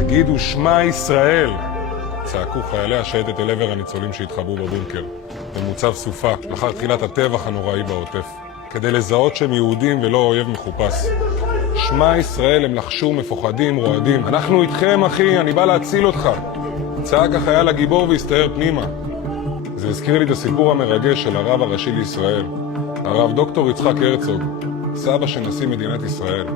תגידו שמע ישראל! צעקו חיילי השייטת אל עבר הניצולים שהתחבאו בבונקר, במוצב סופה, לאחר תחילת הטבח הנוראי בעוטף, כדי לזהות שהם יהודים ולא אויב מחופש. שמע ישראל, הם לחשו מפוחדים, רועדים. אנחנו איתכם אחי, אני בא להציל אותך. צעק החייל הגיבור והסתער פנימה. זה הזכיר לי את הסיפור המרגש של הרב הראשי לישראל, הרב דוקטור יצחק הרצוג, סבא של נשיא מדינת ישראל,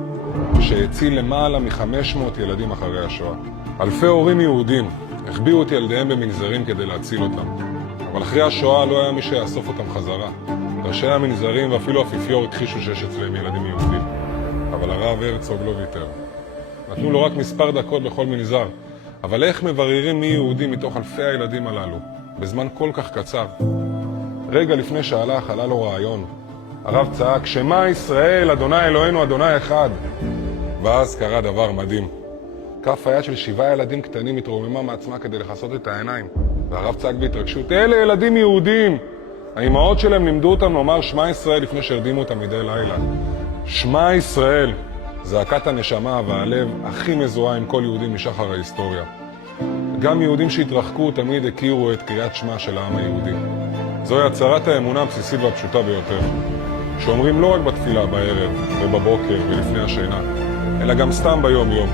שהציל למעלה מ-500 ילדים אחרי השואה. אלפי הורים יהודים החביאו את ילדיהם במנזרים כדי להציל אותם, אבל אחרי השואה לא היה מי שיאסוף אותם חזרה. ראשי המנזרים ואפילו האפיפיור הכחישו שיש אצלם ילדים יהודים, אבל הרב הרצוג לא ויתר. נתנו לו רק מספר דקות בכל מנזר, אבל איך מבררים מי יהודי מתוך אלפי הילדים הללו בזמן כל כך קצר? רגע לפני שהלך עלה לו רעיון. הרב צעק, שמע ישראל, אדוני אלוהינו, אדוני אחד. ואז קרה דבר מדהים. כף היד של 7 ילדים קטנים התרוממה מעצמה כדי לכסות את העיניים. והרב צעק בהתרגשות, אלה ילדים יהודים! האימהות שלהם לימדו אותם לומר שמע ישראל לפני שהרדימו אותם מדי לילה. שמע ישראל! זעקת הנשמה והלב הכי מזוהה עם כל יהודי משחר ההיסטוריה. גם יהודים שהתרחקו תמיד הכירו את קריאת שמע של העם היהודי. זוהי הצהרת האמונה הבסיסית והפשוטה ביותר, שאומרים לא רק בתפילה בערב ובבוקר ולפני השינה, אלא גם סתם ביום-יום.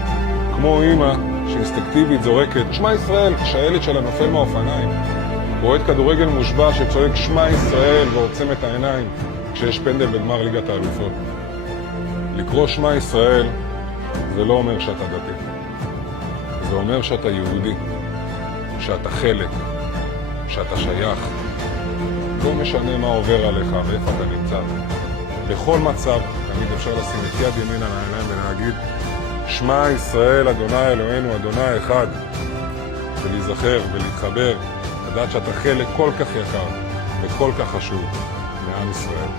כמו אמא שאינסטינקטיבית זורקת שמע ישראל כשהילד שלה נופל מהאופניים, רואה כדורגל מושבע שצועק שמע ישראל ועוצם את העיניים כשיש פנדל בגמר ליגת האלופות. לקרוא שמע ישראל זה לא אומר שאתה דתי, זה אומר שאתה יהודי, שאתה חלק, שאתה שייך. לא משנה מה עובר עליך ואיפה אתה נמצא. בכל מצב תמיד אפשר לשים את יד ימין על העיניים ולהגיד שמע ישראל, אדוני אלוהינו, אדוני אחד, ולהיזכר ולהתחבר, לדעת שאתה חלק כל כך יקר וכל כך חשוב מעם ישראל.